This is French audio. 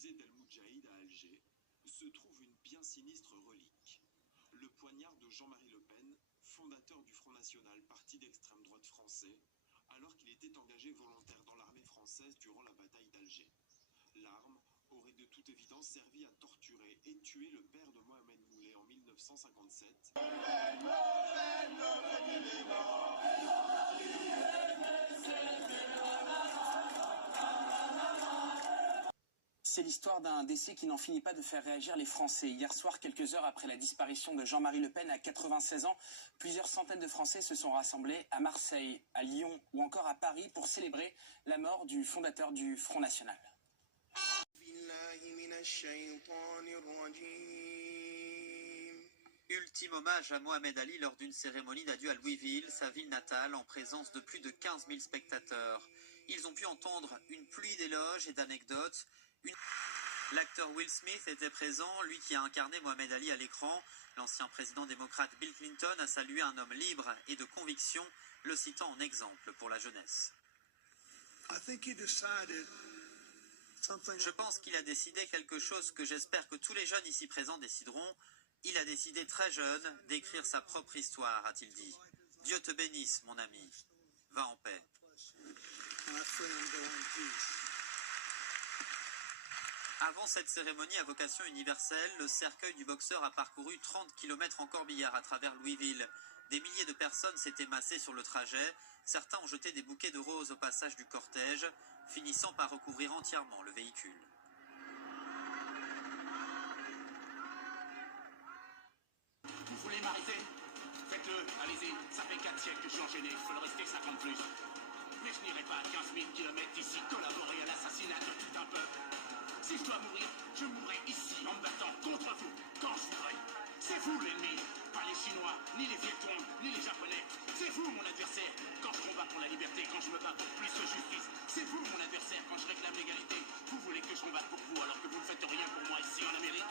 musée d'El Moudjahid à Alger se trouve une bien sinistre relique. Le poignard de Jean-Marie Le Pen, fondateur du Front National, parti d'extrême droite français, alors qu'il était engagé volontaire dans l'armée française durant la bataille d'Alger. L'arme aurait de toute évidence servi à torturer et tuer le père de Mohamed Moulay en 1957. C'est l'histoire d'un décès qui n'en finit pas de faire réagir les Français. Hier soir, quelques heures après la disparition de Jean-Marie Le Pen à 96 ans, plusieurs centaines de Français se sont rassemblés à Marseille, à Lyon ou encore à Paris pour célébrer la mort du fondateur du Front National. Ultime hommage à Mohamed Ali lors d'une cérémonie d'adieu à Louisville, sa ville natale, en présence de plus de 15 000 spectateurs. Ils ont pu entendre une pluie d'éloges et d'anecdotes. L'acteur Will Smith était présent, lui qui a incarné Mohamed Ali à l'écran. L'ancien président démocrate Bill Clinton a salué un homme libre et de conviction, le citant en exemple pour la jeunesse. Je pense qu'il a décidé quelque chose que j'espère que tous les jeunes ici présents décideront. Il a décidé très jeune d'écrire sa propre histoire, a-t-il dit. Dieu te bénisse, mon ami. Va en paix. Avant cette cérémonie à vocation universelle, le cercueil du boxeur a parcouru 30 km en corbillard à travers Louisville. Des milliers de personnes s'étaient massées sur le trajet. Certains ont jeté des bouquets de roses au passage du cortège, finissant par recouvrir entièrement le véhicule. Vous voulez m'arrêter? Faites-le, allez-y. Ça fait 4 siècles que je suis enchaîné, je peux le rester 50 plus. Mais je n'irai pas à 15 000 km d'ici collaborer à l'assassinat de tout un peuple. Si je dois mourir, je mourrai ici en me battant contre vous, quand je voudrais. C'est vous l'ennemi, pas les Chinois, ni les Vietcong, ni les Japonais. C'est vous mon adversaire, quand je combats pour la liberté, quand je me bats pour plus de justice. C'est vous mon adversaire, quand je réclame l'égalité. Vous voulez que je combatte pour vous alors que vous ne faites rien pour moi ici en Amérique?